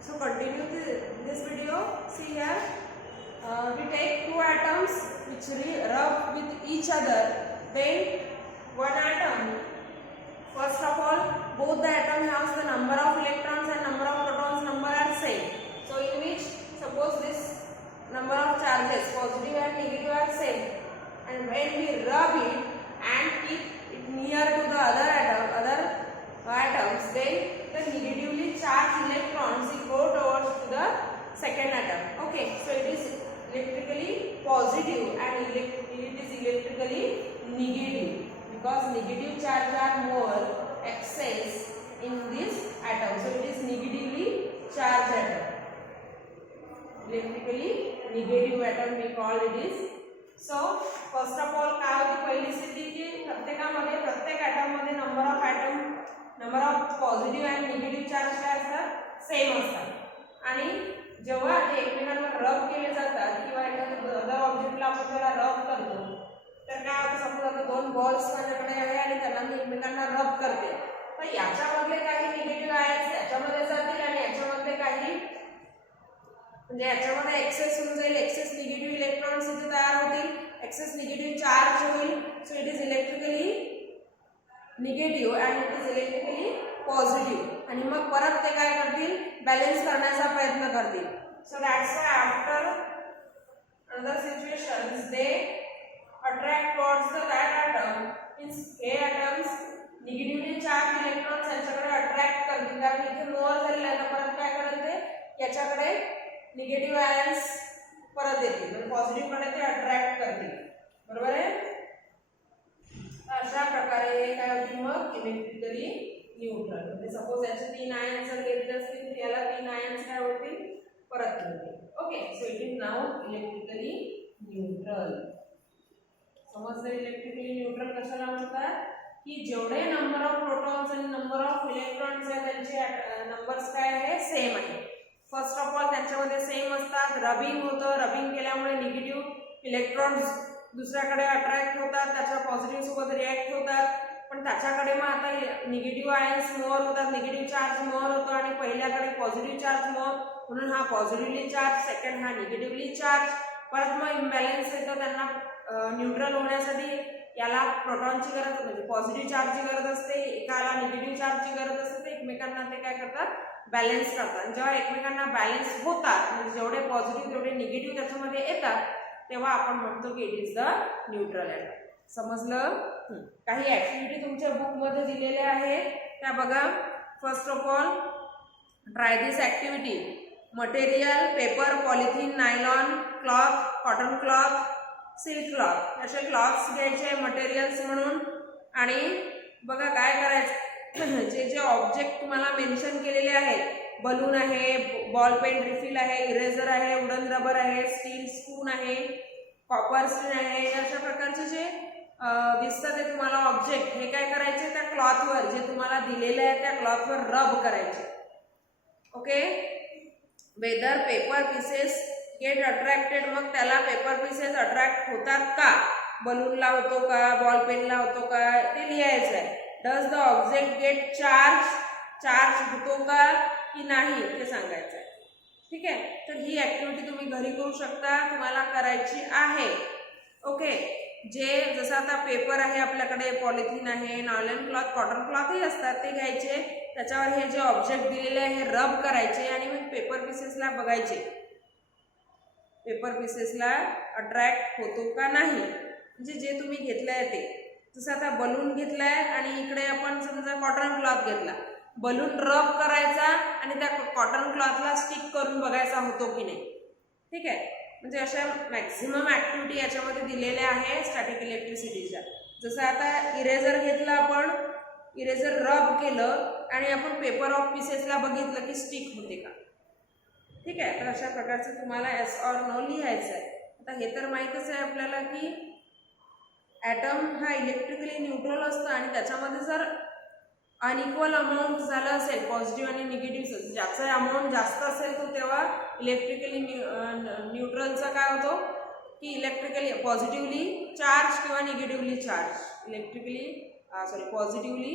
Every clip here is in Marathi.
So continue this video. See here, we take two atoms which rub with each other. Then one atom. First of all, both the atom has the number of electrons and number of protons number are same. So in which suppose this number of charges positive and negative are same, and when we rub it and keep it near to the other atoms, then the negatively charged electrons go towards to the second atom. Okay, so it is electrically positive and it is electrically negative, because negative charge are more excess in this atom. So it is negatively charged atom. Electrically negative atom we call it is. So first of all काय होती पहिली स्थिती की प्रत्येक एटम मध्ये नंबर ऑफ पॉझिटिव्ह आणि निगेटिव्ह चार्ज काय असतात सेम असतात, आणि जेव्हा ते एकमेकांवर रब केले जातात किंवा एखाद्या अदर ऑब्जेक्टला आपण त्याला रब करतो तर काय होतं, सपोज आता दोन बॉल्स माझ्याकडे आहे आणि त्यांना मी एकमेकांना रब करते, तर याच्यामधले काही निगेटिव्ह आयन्स याच्यामध्ये जातील आणि याच्यामधले काही म्हणजे याच्यामध्ये एक्सेस होऊन जाईल, एक्सेस निगेटिव्ह इलेक्ट्रॉन्स इथे तयार होतील, एक्सेस निगेटिव्ह चार्ज होईल. So it is electrically negative and it is electrically positive, आणि मग परत ते काय करतील बॅलन्स करण्याचा प्रयत्न करतील. So that's why after another situations they attract towards the that atom. Means हे ॲटम्स निगेटिव्हली चार्ज इलेक्ट्रॉन्स याच्याकडे अट्रॅक्ट करतील, कारण इथे मोर झालेलं आहे, तर परत काय करेल ते याच्याकडे निगेटिव्ह आयन्स परत येतील, म्हणजे पॉझिटिव्ह कडे ते अट्रॅक्ट करतील. बरोबर आहे. अशा प्रकारे हे काय होतील मग इलेक्ट्रिकली न्यूट्रल. म्हणजे सपोज याचे 3 आयन्स जर घेतले असतील तर याला 3 आयन्स काय होतील परत मिळतील. Okay, so it is now electrically neutral. समजलं इलेक्ट्रिकली न्यूट्रल कशाला म्हणतात, की जेवढे नंबर ऑफ प्रोटॉन्स आणि नंबर ऑफ इलेक्ट्रॉन्स आहे त्यांचे नंबर्स काय आहे सेम आहे. फर्स्ट ऑफ ऑल त्यांच्यामध्ये सेम असतात. रबिंग होतं, रबिंग केल्यामुळे निगेटिव्ह इलेक्ट्रॉन्स दुसऱ्याकडे अट्रॅक्ट होतात, त्याच्या पॉझिटिव्ह सोबत रिॲक्ट होतात, पण त्याच्याकडे मग आता निगेटिव्ह आयन्स मोर होतात, निगेटिव्ह चार्ज मोर होतो, आणि पहिल्याकडे पॉझिटिव्ह चार्ज मोर, म्हणून हा पॉझिटिव्हली चार्ज, सेकंड हा निगेटिव्हली चार्ज. परत मग इम्बॅलन्स येतो, त्यांना न्यूट्रल होण्यासाठी याला प्रोटॉनची गरज म्हणजे पॉझिटिव्ह चार्जची गरज असते, एकाला निगेटिव्ह चार्जची गरज असते, ते एकमेकांना ते काय करतात बॅलन्स करतात. जेव्हा एकमेकांना बॅलन्स होतात म्हणजे जेवढे पॉझिटिव्ह तेवढे निगेटिव्ह त्याच्यामध्ये येतात, तेव्हा आपण म्हणतो की it is the neutral atom. समजलं. काही ऍक्टिव्हिटी तुमच्या बुकमध्ये दिलेल्या आहेत त्या बघा. First of all try this activity. Material paper, polythene, nylon, cloth, cotton cloth, silk cloth, असे क्लॉथ्स घ्यायचे मटेरियल्स म्हणून, आणि बघा काय करायचं, जे जे ऑब्जेक्ट तुम्हाला मेन्शन केलेले आहेत, बलून आहे, बॉल पेन रिफिल आहे, इरेझर आहे, वुडन रबर आहे, स्टील स्पून आहे, कॉपर स्पून आहे, अशा प्रकारचे जे दिसतात ते तुम्हाला ऑब्जेक्ट, हे काय करायचे त्या क्लॉथवर जे तुम्हाला दिलेले आहे त्या क्लॉथवर रब करायचे. Okay. Whether paper pieces get attracted, मग त्याला पेपर पीसेस अट्रॅक्ट होतात का, बलूनला होतो का, बॉल पेनला होतो का, ते लिहायचं आहे. Does the object gate charge होतो का की नाही ते सांगायचं आहे. ठीक आहे. तर ही ऍक्टिव्हिटी तुम्ही घरी करू शकता, तुम्हाला करायची आहे. ओके. जे जसं आता पेपर आहे आपल्याकडे, पॉलिथिन आहे, नायलॉन क्लॉथ, कॉटन क्लॉथही असतात, ते घ्यायचे, त्याच्यावर हे जे ऑब्जेक्ट दिलेले आहे हे रब करायचे, आणि मग पेपर पीसेसला बघायचे पेपर पीसेसला अट्रॅक्ट होतो का नाही, म्हणजे जे तुम्ही घेतलं आहे ते. जसं आता बलून घेतलाय आणि इकडे आपण समजा कॉटन क्लॉथ घेतला, बलून रब करायचा आणि त्या कॉटन क्लॉथला स्टिक करून बघायचा होतो की नाही. ठीक आहे. म्हणजे अशा मॅक्झिमम ऍक्टिव्हिटी याच्यामध्ये दिलेल्या आहे स्टॅटिक इलेक्ट्रिसिटीच्या. जसं आता इरेझर घेतला, आपण इरेझर रब केलं आणि आपण पेपर ऑफ पीसेसला बघितलं की स्टिक होते का. ठीक आहे. तर अशा प्रकारचं तुम्हाला एस ऑर नो लिहायचं आहे. आता हे तर माहीतच आहे आपल्याला की ॲटम हा इलेक्ट्रिकली न्यूट्रल असतो, आणि त्याच्यामध्ये जर अनइक्वल अमाऊंट झालं असेल पॉझिटिव्ह आणि निगेटिव्हचं, ज्याचा अमाऊंट जास्त असेल तो तेव्हा इलेक्ट्रिकली न्यूट्रलचा काय होतो की इलेक्ट्रिकली पॉझिटिव्हली चार्ज किंवा निगेटिव्हली चार्ज, पॉझिटिव्हली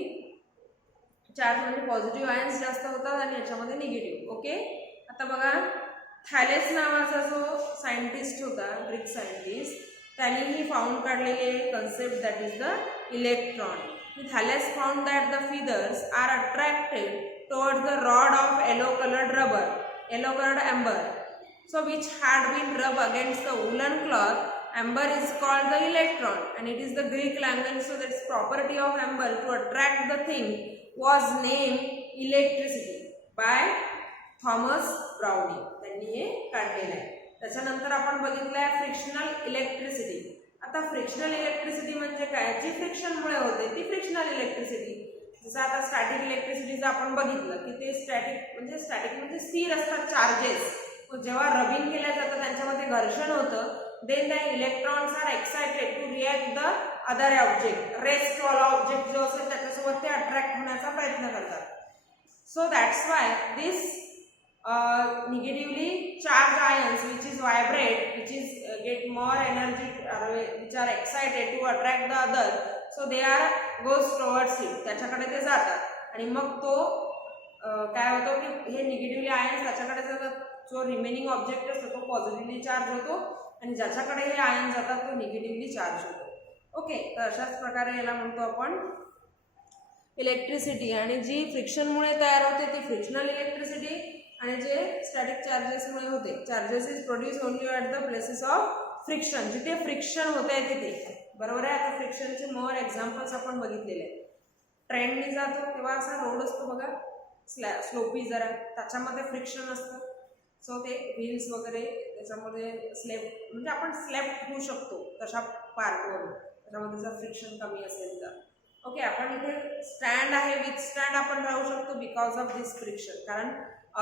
चार्ज म्हणजे पॉझिटिव्ह आयन्स जास्त होतात आणि याच्यामध्ये निगेटिव्ह. ओके. आता बघा, थॅलेस नावाचा जो सायंटिस्ट होता, ग्रीक सायंटिस्ट, त्यांनी फाउंड काढलेली concept that is the electron. Thales found that the feathers are attracted towards the rod of yellow colored amber, so which had been rubbed against the woolen cloth. Amber is called the electron and it is the Greek language, so that property of amber to attract the thing was named electricity by Thomas brownie. त्यांनी हे काढलेलं आहे. त्याच्यानंतर आपण बघितलं आहे फ्रिक्शनल इलेक्ट्रिसिटी. आता फ्रिक्शनल इलेक्ट्रिसिटी म्हणजे काय? जी फ्रिक्शनमुळे होते ती फ्रिक्शनल इलेक्ट्रिसिटी. जसं आता स्टॅटिक इलेक्ट्रिसिटीचं आपण बघितलं की ते स्टॅटिक म्हणजे स्थिर असतात चार्जेस. जेव्हा रबिंग केल्या जातं त्यांच्यामध्ये घर्षण होतं, then the electrons are excited to react the other object. रेस्टवाला ऑब्जेक्ट जो असेल त्याच्यासोबत ते अट्रॅक्ट होण्याचा प्रयत्न करतात. So that's why this negatively charged ions which is vibrate, which is get more energy, which are excited to attract the other, so they are goes towards it. त्याच्याकडे ते जातात आणि मग तो काय होतो की हे निगेटिव्हली आयन्स त्याच्याकडे जातात. जो रिमेनिंग ऑब्जेक्ट असतो तो पॉझिटिव्हली चार्ज होतो आणि ज्याच्याकडे हे आयन जातात तो निगेटिव्हली चार्ज होतो. ओके, तर अशाच प्रकारे याला म्हणतो आपण इलेक्ट्रिसिटी. आणि जी फ्रिक्शनमुळे तयार होते ती फ्रिक्शनल इलेक्ट्रिसिटी, आणि जे स्टॅटिक चार्जेसमुळे होते, charges is produce only at the places of friction, जिथे फ्रिक्शन होत आहे तिथे. बरोबर आहे. आता फ्रिक्शनचे मोर एक्झाम्पल्स आपण बघितलेले आहेत. ट्रेनने जातो तेव्हा असा रोड असतो बघा, स्लोपी जरा, त्याच्यामध्ये फ्रिक्शन असतं. सो ते व्हील्स वगैरे त्याच्यामध्ये म्हणजे आपण स्लेप होऊ शकतो तशा पार्टवरून, त्याच्यामध्ये जर फ्रिक्शन कमी असेल तर. ओके, आपण इथे स्टँड आहे, विथ स्टँड आपण राहू शकतो बिकॉज ऑफ दिस फ्रिक्शन, कारण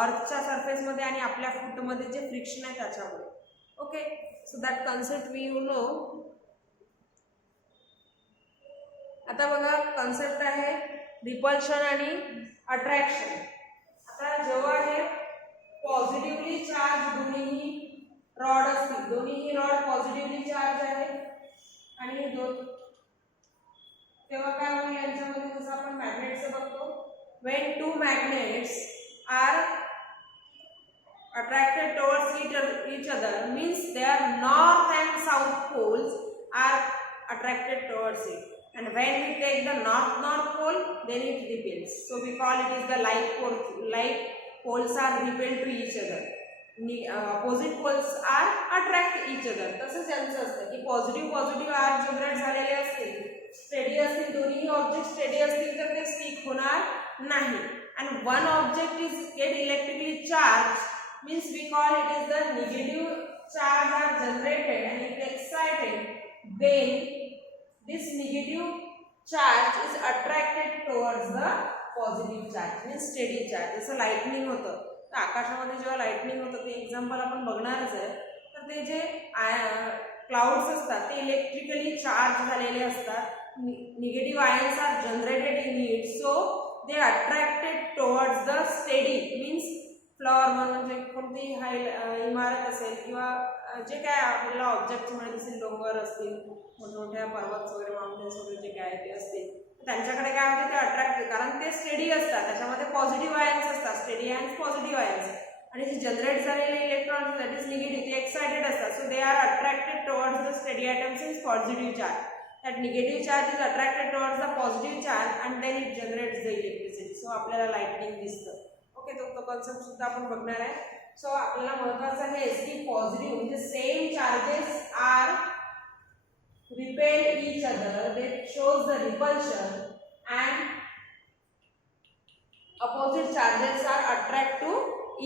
अर्थच्या सरफेसमध्ये आणि आपल्या फूटमध्ये जे फ्रिक्शन आहे त्याच्यामुळे. Okay, so that concept we you know. आता बघा कन्सेप्ट आहे रिपल्शन आणि अट्रॅक्शन. आता जेव्हा हे पॉझिटिव्हली चार्ज दोन्हीही रॉड असतील, दोन्हीही रॉड पॉझिटिव्हली चार्ज आहे आणि तेव्हा काय होईल यांच्यामध्ये, जसं आपण मॅग्नेटचं बघतो, when two magnets are attracted towards each other means their north and south poles are attracted towards it, and when we take the north pole then it repels, so we call it is the like poles are repelled to each other. Opposite poles are attract each other. तसंच यांचं असतं की पॉझिटिव्ह आर जनरेट झालेले असतील, स्टेडी असतील, दोन्ही ऑब्जेक्ट स्टेडी असतील तर ते स्टिक होणार नाही. and one object is get electrically charged means we call it is the negative charge are generated and it excited, then this negative charge is attracted towards the positive charge means steady charge. जसं लाइटनिंग होतं, तर आकाशामध्ये जेव्हा लाइटनिंग होतं ते एक्झाम्पल आपण बघणारच आहे. तर ते जे क्लाउड्स असतात ते इलेक्ट्रिकली चार्ज झालेले असतात. Negative ions are generated in it, so they attracted towards the steady means flower म्हणजे कोणतीही इमारत असेल किंवा जे काय आपल्याला ऑब्जेक्ट मध्ये दिसेल, डोंगर असतील, मोठमोठ्या पर्वत वगैरे, माउंटेन्स वगैरे जे काय ते असतील, त्यांच्याकडे काय होते ते अट्रॅक्ट, कारण ते स्टेडी असतात, त्याच्यामध्ये पॉझिटिव्ह आयन्स असतात, स्टेडी आयन्स, पॉझिटिव्ह आयन्स. आणि जे जनरेट झालेले इलेक्ट्रॉन्स दॅट इज निगेटिव्ह ते एक्साइटेड असतात, so they are attracted towards the steady items in positive charge. that negative charge is attracted towards the positive charge and then it generates the electricity. So आपल्याला लाइटनिंग दिसतं. ओके, तो कन्सेप्ट सुद्धा आपण बघणार आहे. सो आपल्याला महत्त्वाचं आहे की पॉझिटिव्ह म्हणजे same charges are repel each other, that shows the repulsion, and opposite charges are attract to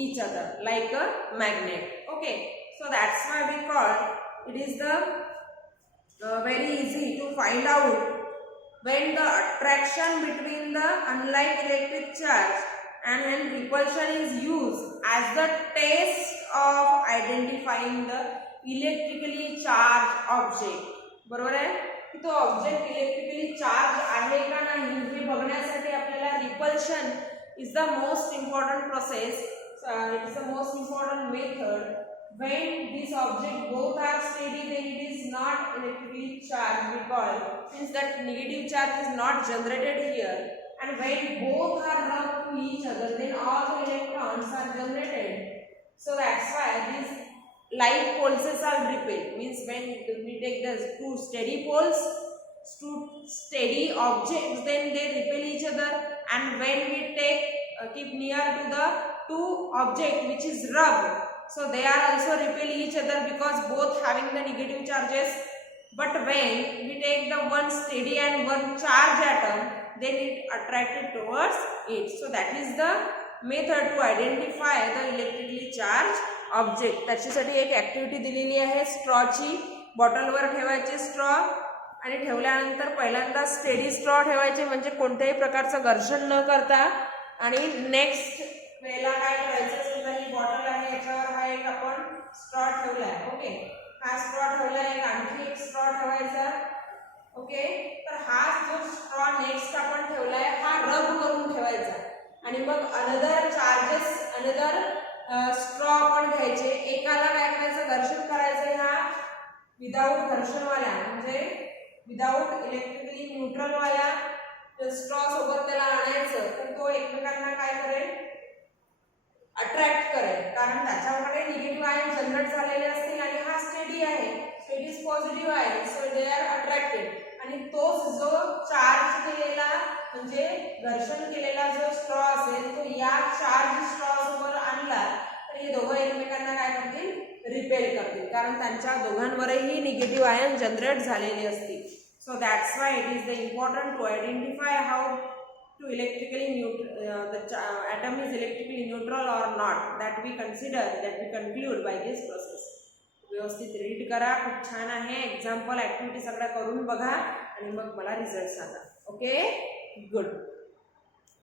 each other like a magnet. Okay, so that's why we call it is the very easy to find out when the attraction between the unlike electric charge and when repulsion is used as the test of identifying the electrically charged object. बरोबर आहे की तो ऑब्जेक्ट इलेक्ट्रिकली चार्ज आहे का नाही हे बघण्यासाठी आपल्याला repulsion is the most important process. It is the most important method. When this object both are steady, then it is not electrically charged, because means that negative charge is not generated here, and when both are rubbed to each other, then all the electrons are generated So that's why these like pulses are repelled. Means when we take the two steady poles, two steady objects, then they repel each other. And when we keep near to the two object which is rub, so they are also repel each other because both having the negative charges. But when we take the one steady and one charge atom, then it attracted towards it. So that is the method to identify the electrically charged object. त्याच्यासाठी एक ऍक्टिव्हिटी दिलेली आहे. स्ट्रॉची बॉटलवर ठेवायची स्ट्रॉ आणि ठेवल्यानंतर पहिल्यांदा स्टेडी स्ट्रॉ ठेवायचे म्हणजे कोणत्याही प्रकारचं घर्षण न करता. आणि नेक्स्ट वेळेला काय करायचं, समजा ही बॉटल आहे याच्यावर हा एक आपण स्ट्रॉ ठेवलाय. ओके, हा स्ट्रॉ ठेवलाय, एक आणखी एक स्ट्रॉ ठेवायचा. ओके, तर हा जो स्ट्रॉ नेक्स्ट आपण ठेवलाय हा रब करून ठेवायचा. आणि मग अनदर चार्जेस, अनदर स्ट्रॉ आपण घ्यायचे. एकाला काय करायचं, घर्षण करायचं. हा विदाऊट घर्षणवाल्या म्हणजे विदाऊट इलेक्ट्रिकली न्यूट्रल वाल्या स्ट्रॉ सोबत त्याला आणायचं. तर तो एकमेकांना काय करेल, अट्रॅक्ट करेल. कारण त्याच्याकडे निगेटिव्ह आयन जनरेट झालेले असतील आणि हा स्टेडी आहे, स्टेडी इज पॉझिटिव्ह आहे. So they are attracted. आणि तोच जो चार्ज केलेला म्हणजे घर्षण केलेला जो स्ट्रॉ असेल तो या चार्ज स्ट्रॉ सोबत आणला तर हे दोघं एकमेकांना काय करतील, रिपेल करतील. कारण त्यांच्या दोघांवरही निगेटिव्ह आयन जनरेट झालेले असतील. So that's why it is the important to identify how to electrically the atom is electrically neutral or not, that we consider, that we conclude by this process. व्यवस्थित रीड करा, खूप छान आहे. एक्झाम्पल ऍक्टिव्हिटी सगळ्या करून बघा आणि मग मला रिझल्ट सांगा. Okay, good.